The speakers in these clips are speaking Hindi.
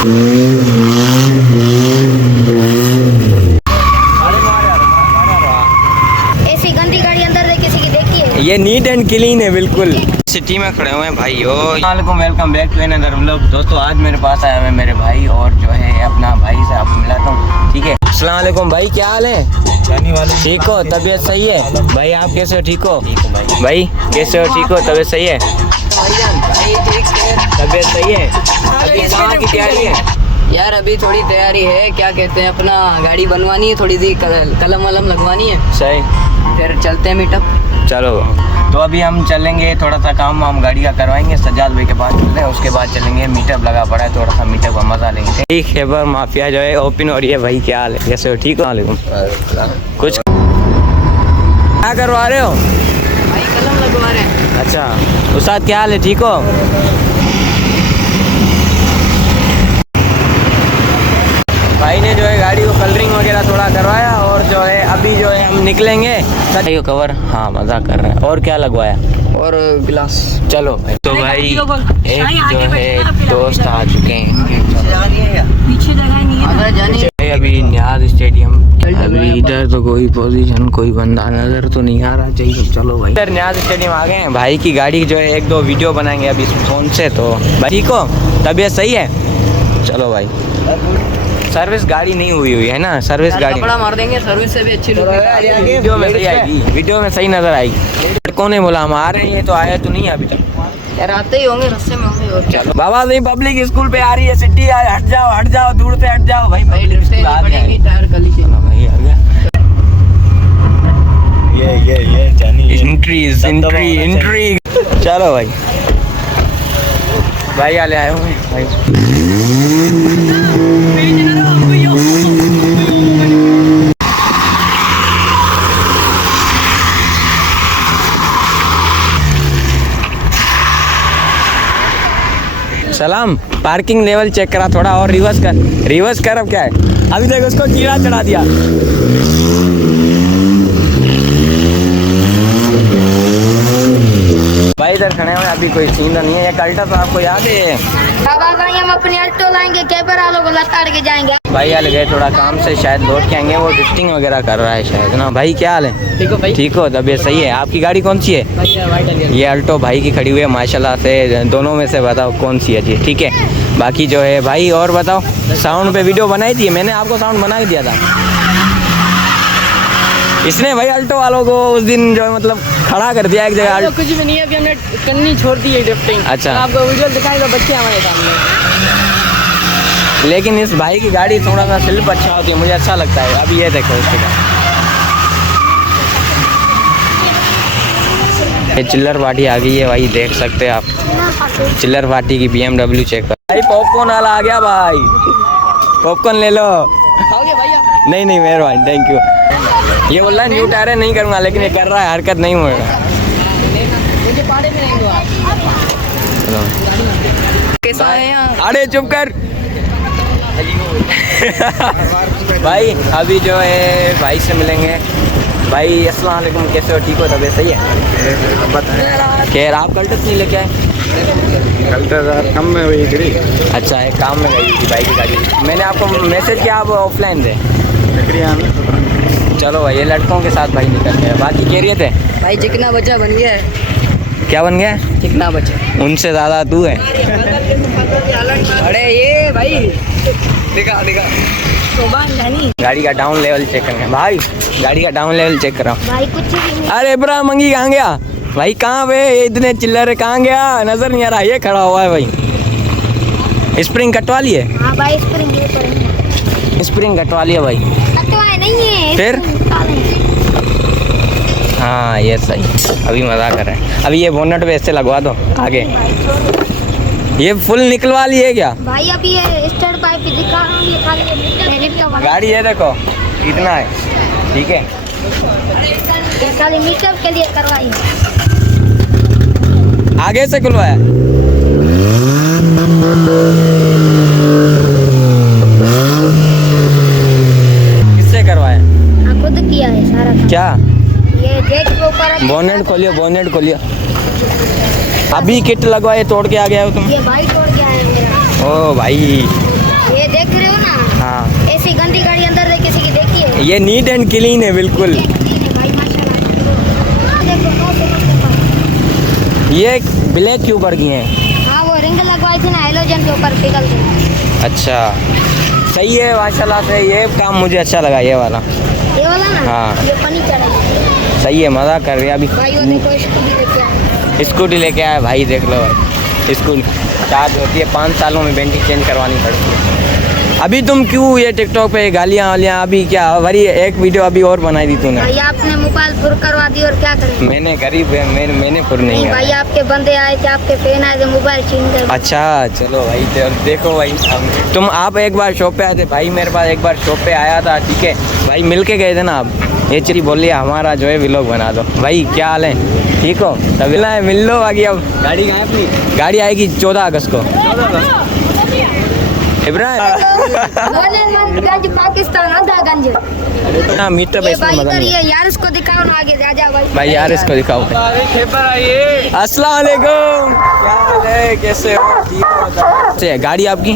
ऐसी गंदी गाड़ी अंदर से किसी की देखी है? ये नीट एंड क्लीन है बिल्कुल। सिटी में खड़े हुए हैं भाइयों। Welcome back to another vlog. दोस्तों आज मेरे पास आया है मेरे भाई और जो है अपना भाई से आपको मिलाता हूँ, ठीक है। अस्सलाम वालेकुम भाई, क्या हाल है? ठीक हो? तबीयत सही है? भाई आप कैसे हो? ठीक हो भाई? कैसे हो? ठीक हो? तबीयत सही है? तबीयत सही है? अभी कहाँ की तैयारी है यार? अभी थोड़ी तैयारी है, क्या कहते हैं, अपना गाड़ी बनवानी है, थोड़ी सी कलम वलम लगवानी है, सही। फिर चलते हैं मीटअप। चलो तो अभी हम चलेंगे, थोड़ा सा काम हम गाड़ी का करवाएंगे, सज्जाद भाई के पास चलते हैं, उसके बाद चलेंगे मीटअप लगा पड़ा है, थोड़ा सा मीटअप का मजा लेंगे। ठीक खैबर माफिया जो है ओपन हो रही है। भाई क्या हाल है? कैसे हो? ठीक हो? वालेकुम। कुछ क्या करवा रहे हो भाई? कलम लगवा रहे हैं। अच्छा उस्ताद क्या हाल है? ठीक हो? भाई ने जो है गाड़ी को कलरिंग वगैरह थोड़ा करवाया और जो है अभी जो है हम निकलेंगे। कवर हाँ मजा कर रहा है। और क्या लगवाया? और गिलास। चलो तो भाई एक जो है दोस्त आ चुके हैं, पीछे जगह नहीं है। अभी न्याज स्टेडियम। अभी इधर तो कोई पोजीशन कोई बंदा नजर तो नहीं आ रहा चाहिए। चलो भाई इधर न्याज स्टेडियम आ गए हैं। भाई की गाड़ी जो है एक दो वीडियो बनाएंगे अभी फोन से। तो भाई ठीक हो? तबीयत सही है? चलो भाई सर्विस गाड़ी नहीं हुई है ना? सर्विस गाड़ी कपड़ा मार देंगे, सर्विस से भी अच्छी वीडियो में सही आएगी, वीडियो में सही नजर आएगी। लड़कों ने बोला हम आ रहे हैं, तो आया तो नहीं अभी तक यार, आते ही होंगे, रास्ते में होंगे। और क्या बाबा नहीं पब्लिक स्कूल पे आ रही है, सिटी हट जाओ दूर से हट जाओ भाई। भाई स्कूल आ गई, टायर कली से भाई आ गया। ये जानी एंट्री चलो भाई भाई आले आए हुए भाई। सलाम, पार्किंग लेवल चेक करा थोड़ा और रिवर्स कर। अब क्या है? अभी तक उसको कीड़ा चढ़ा दिया। भाई इधर खड़े हुए, अभी कोई सीन नहीं है। ये कल्टा तो आपको याद है? हम अपने अल्टो लाएंगे, कैबर वालों को लताड़ के जाएंगे। भाई हाल गए थोड़ा काम से, शायद लौट के आएंगे। वो ड्रिफ्टिंग वगैरह कर रहा है शायद ना। भाई क्या हाल है? ठीक हो भाई? ठीक हो? तबीयत सही है? आपकी गाड़ी कौन सी है? ये अल्टो भाई की खड़ी हुई है माशाल्लाह से। दोनों में से बताओ कौन सी है जी? ठीक है बाकी जो है भाई और बताओ। साउंड पे वीडियो बनाई थी मैंने, आपको साउंड बना ही दिया था इसने भाई अल्टो वालों को उस दिन जो है मतलब खड़ा कर दिया एक जगह। कुछ भी नहीं है, अभी हमने करनी छोड़ दी है ड्रिफ्टिंग। अच्छा आपको विजुअल दिखाएगा, बच्चे हमारे सामने। लेकिन इस भाई की गाड़ी थोड़ा सा स्लिप अच्छा होती है, मुझे अच्छा लगता है। अभी ये देखो इसके ये चिल्लर पार्टी आ गई है भाई, देख सकते हैं आप। चिल्लर पार्टी की BMW चेक कर भाई। पॉपकॉर्न वाला आ गया भाई, पॉपकॉर्न ले लो। खाओगे भाई आप? नहीं मेहरबानी, थैंक यू। ये बोल रहा है न्यू टायर है नहीं करूँगा, लेकिन ये कर रहा है, हरकत नहीं होगा। मुझे पाड़े में नहीं हुआ। कैसा है यहाँ? अरे चुप कर भाई। अभी जो है भाई से मिलेंगे। भाई अस्सलाम वालेकुम, कैसे हो? ठीक हो? तबीयत सही है? खैर आप कल्टस नहीं लेके आए? काम में हुई गई। अच्छा एक काम में गई थी भाई की गाड़ी। मैंने आपको मैसेज किया, आप ऑफलाइन थे। चलो भाई ये लड़कों के साथ भाई निकल गया। बाकी कह थे भाई चिकना बच्चा बन गया है। क्या बन गया? चिकना बच्चा। उनसे ज़्यादा तू है। अरे ये भाई दिखा गाड़ी का डाउन लेवल चेक करना है भाई, गाड़ी का डाउन लेवल चेक कर रहा हूँ भाई कुछ भी नहीं। अरे ब्रा मंगी कहाँ गया भाई? कहाँ पे इतने चिल्लर कहाँ गया? नजर नहीं आ रहा। ये खड़ा हुआ है भाई। स्प्रिंग कटवा लिए? हाँ भाई स्प्रिंग स्प्रिंग कटवा लिया भाई। कटवाए नहीं है फिर? हाँ ये सही। अभी मजा कर रहे हैं। अभी ये बोनट पे ऐसे लगवा दो आगे। ये फुल निकलवा लिए क्या भाई? अभी ये स्टार्ट पाइप दिखा रहा हूँ, ये खाली गाड़ी है देखो कितना है, ठीक है। ये खाली मीटर के लिए करवाई। आगे से खुलवाया? किससे करवाया? खुद किया है सारा काम। क्या? ये जेट के ऊपर बोनेट खोलियो, बोनेट खोलियो। अभी किट लगवाए तोड़ के आ गया हो तुम? ये भाई तोड़ के आया मेरा। ओ भाई ये नीट एंड क्लीन है बिल्कुल. भाई माशाल्लाह. देखो 990 पर. ये ब्लैक के ऊपर की हैं. हाँ वो रिंग लगवाई थी ना हेलोजन के ऊपर पिघल गई. अच्छा सही है माशाल्लाह से. ये काम मुझे अच्छा लगा ये वाला. ये वाला ना. हाँ. ये पानी चढ़ाई. सही है मज़ा कर रही है अभी. भाई वो देखो स्कूटी लेके आए. स्कूटी लेके आया भाई देख लो. स्कूल चार्ज होती है 5 सालों में बैटरी चेंज करवानी पड़ती है. अभी तुम क्यों ये टिकटॉक पे गालियाँ वालियाँ अभी क्या वरी एक वीडियो अभी और बनाई दी तूने. भाई आपने मोबाइल फुर करवा दी और क्या करें. मैंने गरीब है मैंने फुर नहीं नहीं है. भाई आपके बंदे आए थे आपके फैन आए थे मोबाइल छीन कर. अच्छा चलो भाई देखो भाई तुम आप एक बार शॉप पे आए थे भाई मेरे पास एक बार शॉप पे आया था ठीक है भाई मिल के गए थे ना आप. ये चली बोल लिया हमारा जो है व्लॉग बना दो. भाई क्या हाल है ठीक हो तभी ना मिल लो बाकी. अब गाड़ी कहाँ है अपनी. गाड़ी आएगी 14 अगस्त को. इब्राहिम गंज पाकिस्तान आधा गंज. ना मीटर ये पे भाई मजा इधर नहीं. ये यार इसको दिखाओ ना आगे जा भाई. भाई यार इसको दिखाओ. अस्सलाम वालेकुम क्या हाल है कैसे हो ठीक हो. गाड़ी आपकी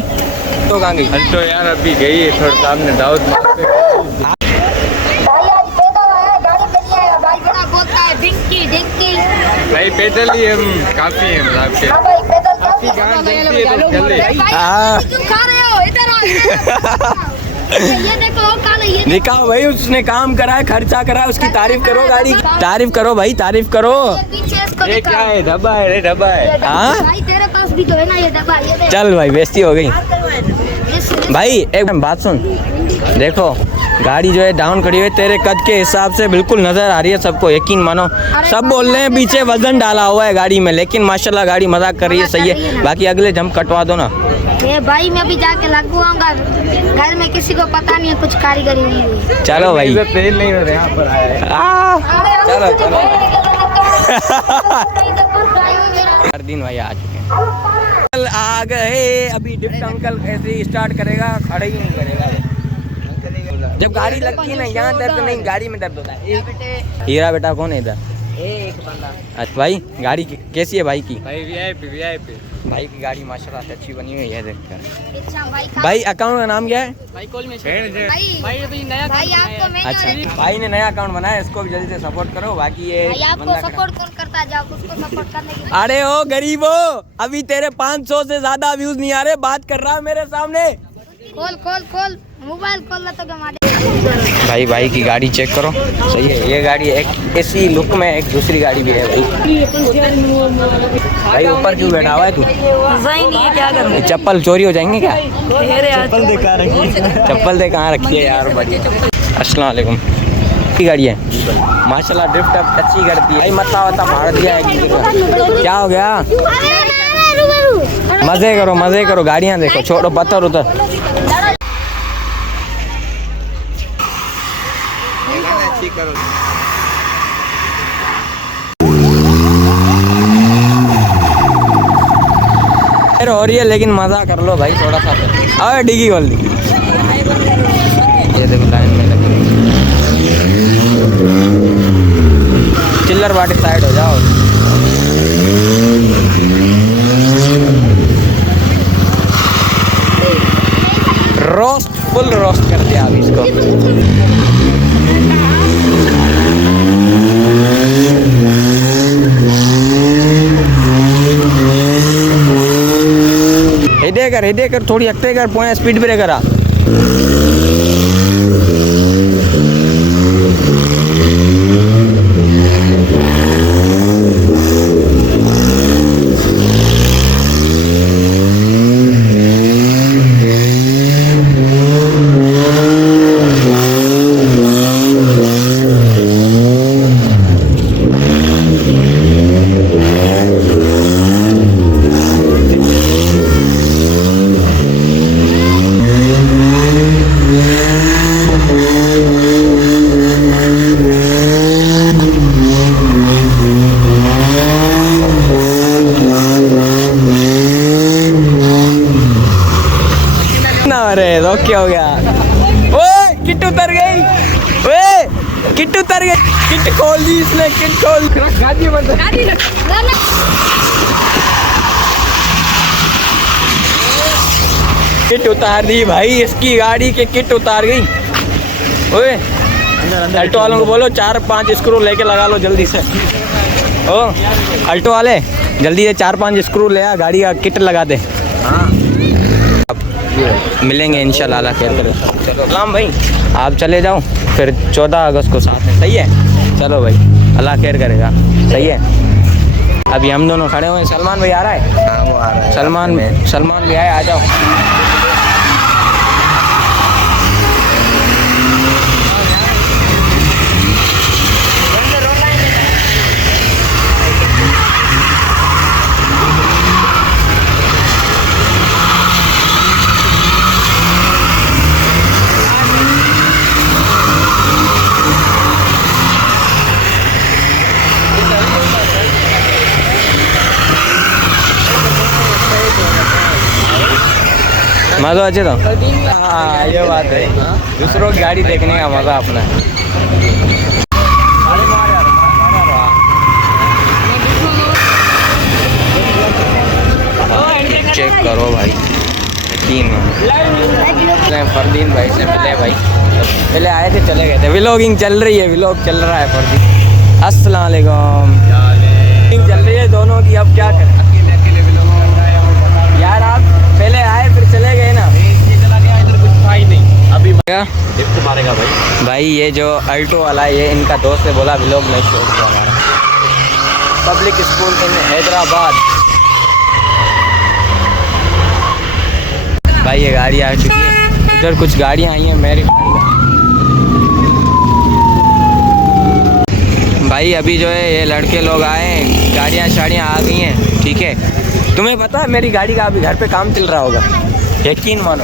तो कहाँ गई. अल्टो यार अभी गई है थोड़ा सामने दाऊद भाई आज पैदल आया गाड़ी पे नहीं आया. भाई बड़ा बोलता है डिंकी डिंकी. भाई पैदल ही हम काफी हैं आपके. हाँ भाई पैदल आपकी गाड़ी देखती है तो चल ले. भाई हाँ. क्यों खा रहे हो इधर आओ. ये देखो काले ये दिखाओ भाई उसने काम करा है खर्चा करा है उसकी तारीफ करो. गाड़ी तारीफ करो भाई तारीफ करो. पीछे इसको ये क्या दिखाओ. है डब्बा है रे डब्बा है. हाँ? भाई तेरे पास भी तो है ना ये डब्बा. ये देख. चल भाई बेइज्जती हो गई. इस- भाई एक बात सुन देखो गाड़ी जो है डाउन खड़ी हुई है तेरे कद के हिसाब से बिल्कुल नज़र आ रही है सबको यकीन मानो. सब बोल रहे हैं पीछे वजन डाला हुआ है गाड़ी में लेकिन माशाल्लाह गाड़ी मजाक कर रही है सही है. बाकी अगले जंप कटवा दो ना. ये भाई मैं भी जाके लगवाऊंगा. घर में किसी को पता नहीं है कुछ कारीगरी नहीं हुई. चलो भाई इधर तेल नहीं हो रहा यहाँ पर आया है. चलो चलो. हर दिन भाई आ चुके हैं. कल आ गए अभी डिप्ट अंकल ऐसे ही स्टार्ट करेगा खड़ा ही नहीं करेगा. जब गाड़ी लगती है ना यहाँ दर्द नहीं गाड़ी में दर्द होता है. हीरा बेटा कौन है इधर. एक बंदा. अच्छा भाई गाड़ी कैसी है भाई की. भाई वीआईपी भाई की गाड़ी माशाल्लाह से अच्छी बनी हुई है देखकर. अच्छा भाई भाई अकाउंट का नाम क्या है. भाई कॉल में भाई अभी नया भाई आपको मैंने अच्छा भाई ने नया अकाउंट बनाया इसको भी जल्दी से सपोर्ट करो. बाकी ये भाई आपको बंदा सपोर्ट कौन करता है. जाओ उसको सपोर्ट करने की. अरे ओ गरीबो अभी तेरे 500 से ज्यादा व्यूज नहीं आ रहे. बात कर रहा है मेरे सामने. खोल खोल खोल मोबाइल खोल ला तो गमाड़े. भाई की गाड़ी चेक करो सही है. ये गाड़ी एक ऐसी लुक में एक दूसरी गाड़ी भी है भाई. भाई ऊपर क्यों बैठा हुआ है तू. सही नहीं है क्या करूं. चप्पल चोरी हो जाएंगे क्या. चप्पल दिखा रखी चप्पल दे कहाँ रखी है यार. अस्सलाम वालेकुम की गाड़ी है माशाल्लाह ड्रिफ्ट अब अच्छी करती है. भाई मत्ता वत्ता मार दिया है क्या हो गया. मजे करो गाड़ियाँ देखो छोड़ो पत्थर उतर. हो रही है लेकिन मजा कर लो भाई थोड़ा सा. अरे डिगी खोल दी. ये देखो लाइन में लगी. चिल्लर बाटी साइड हो जाओ. रोस्ट फुल रोस्ट कर दिया अभी इसको. हेडे कर थोड़ी हटते कर पोया स्पीड ब्रेकर आ. अरे रोक क्या हो गया. ओए किट उतर गई. ओए किट उतर गई. किट खोल दी इसने. किट खोल गाड़ी बंद. किट उतार दी भाई इसकी गाड़ी के. किट उतार गई. ओए अल्टो वालों को बोलो 4-5 स्क्रू लेके लगा लो जल्दी से। ओ अल्टो वाले जल्दी से 4-5 स्क्रू ले आ, गाड़ी का किट लगा दे। मिलेंगे इंशाल्लाह, अल्लाह खैर करे। चलो सलाम भाई, आप चले जाओ फिर 14 अगस्त को साथ में, सही है? चलो भाई, अल्लाह खैर करेगा, सही है। अभी हम दोनों खड़े हुए हैं, सलमान भाई आ रहा है? हाँ वो आ रहा है। सलमान भी आए, आ जाओ। मज़ा अच्छे तो हाँ ये बात है, दूसरों की गाड़ी देखने का मज़ा अपना है। चेक करो भाई, यकीन फरदीन भाई से मिले भाई, पहले आए थे चले गए थे। व्लॉगिंग चल रही है, व्लॉग चल रहा है फरदीन। अस्सलाम वालेकुम, चल रही है दोनों की, अब क्या करें? यार आप पहले आए फिर चले गए ना, इधर कुछ था ही नहीं। अभी क्या लिफ्ट मारेगा भाई। भाई ये जो अल्टो वाला है, ये इनका दोस्त है, बोला व्लॉग में शो किया हमारा। पब्लिक स्कूल इन हैदराबाद। भाई ये गाड़ी आ चुकी है, उधर कुछ गाड़ियाँ आई हैं मेरी भाई। अभी जो है ये लड़के लोग आए हैं, गाड़ियाँ शाड़ियाँ आ गई हैं, ठीक है। तुम्हें पता है मेरी गाड़ी का अभी घर पे काम चल रहा होगा, यकीन मानो।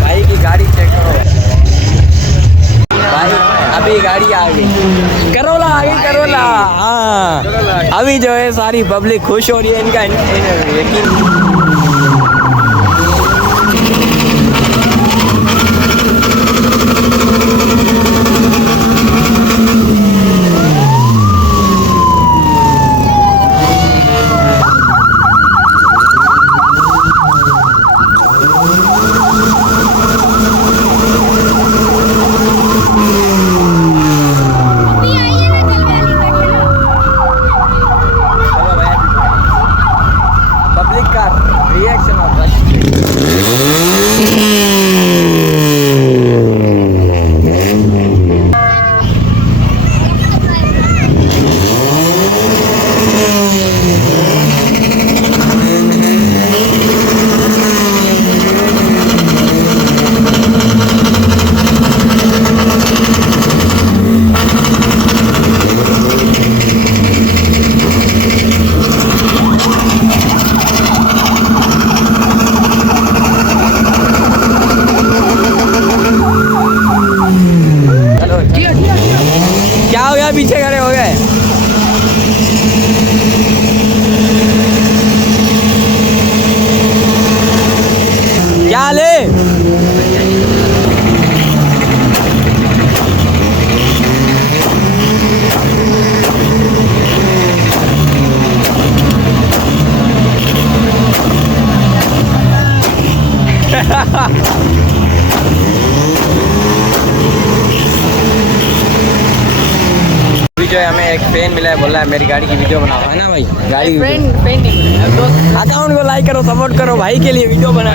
भाई की गाड़ी चेक करो भाई, अभी गाड़ी आ गई, करोला आ गई, करोला। हाँ अभी जो है सारी पब्लिक खुश हो रही है, इनका यकीन। पीछे खड़े हो गए। क्या ले जो है हमें एक फैन मिला है, बोल रहा है मेरी गाड़ी की वीडियो बनाओ, है ना भाई? गाड़ी की अकाउंट को लाइक करो, सपोर्ट करो, भाई के लिए वीडियो बनाओ।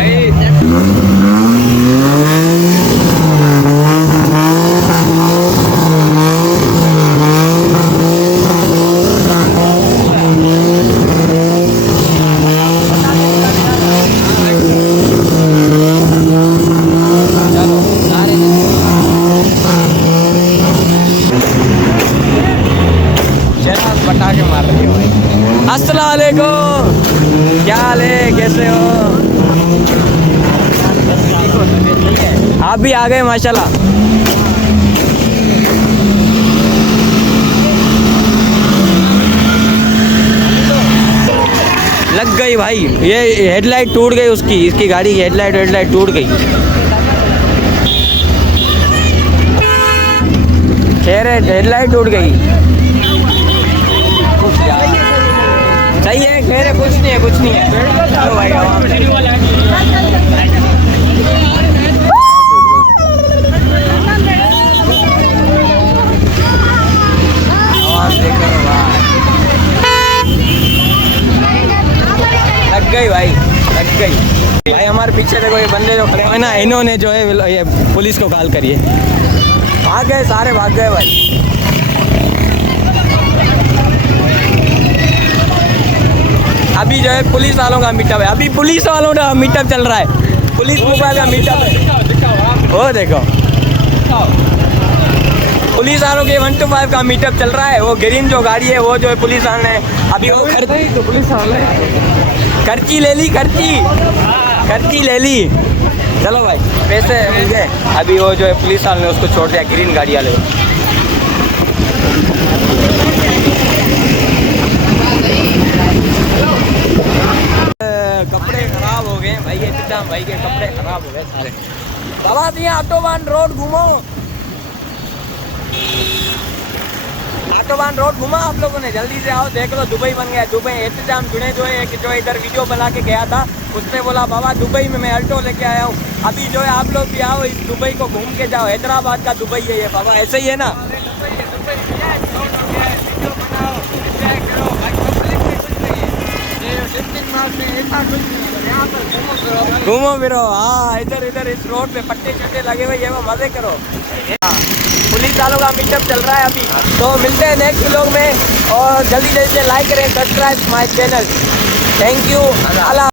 पटाखे मार रही हो भाई। अस्सलाम वालेकुम, क्या हाल है, कैसे हो? आप भी आ गए माशाल्लाह। लग गई भाई, ये हेडलाइट टूट गई उसकी, इसकी गाड़ी की हेडलाइट टूट गई। खैर हेडलाइट टूट गई, सही है, खैर है, कुछ नहीं है। चलो भाई पीछे देखो ये बंदे जो खड़े हुए ना, इन्होंने जो है ये पुलिस को कॉल करिए। भाग गए, सारे भाग गए भाई। अभी जो है पुलिस वालों का मीटअप है, अभी पुलिस वालों का मीटअप चल रहा है, पुलिस मोबाइल का मीटअप है। वो देखो पुलिस वालों के 1 to 5 का मीटअप चल रहा है। वो ग्रीन जो गाड़ी है वो जो है पुलिस वाले ने अभी वो खर्ची ले ली, खर्ची ले ली। चलो भाई पैसे मिल गए। अभी वो जो है पुलिस वाले ने उसको छोड़ दिया, ग्रीन गाड़ी वाले को। कपड़े खराब हो गए भाई, एकदम भाई के कपड़े खराब हो गए सारे। बाबा जी ऑटोबान रोड घूमो, ऑटोबान रोड घूमा आप लोगों ने, जल्दी से आओ, देख लो दुबई बन गया। दुबई एहतजाम जुड़े जो है कि जो इधर वीडियो बना के गया था, उसने बोला बाबा दुबई में मैं अल्टो लेके आया हूँ। अभी जो है आप लोग भी आओ, इस दुबई को घूम के जाओ। हैदराबाद का दुबई है ये बाबा, ऐसे ही है ना। घूमो फिरो, हाँ इधर इधर इस रोड पे पट्टे चट्टे लगे हुए हैं, वो मजे करो। पुलिस वालों का मीटअप चल रहा है अभी। तो मिलते हैं नेक्स्ट व्लॉग में, और जल्दी जल्दी से लाइक करें, subscribe my channel. Thank you.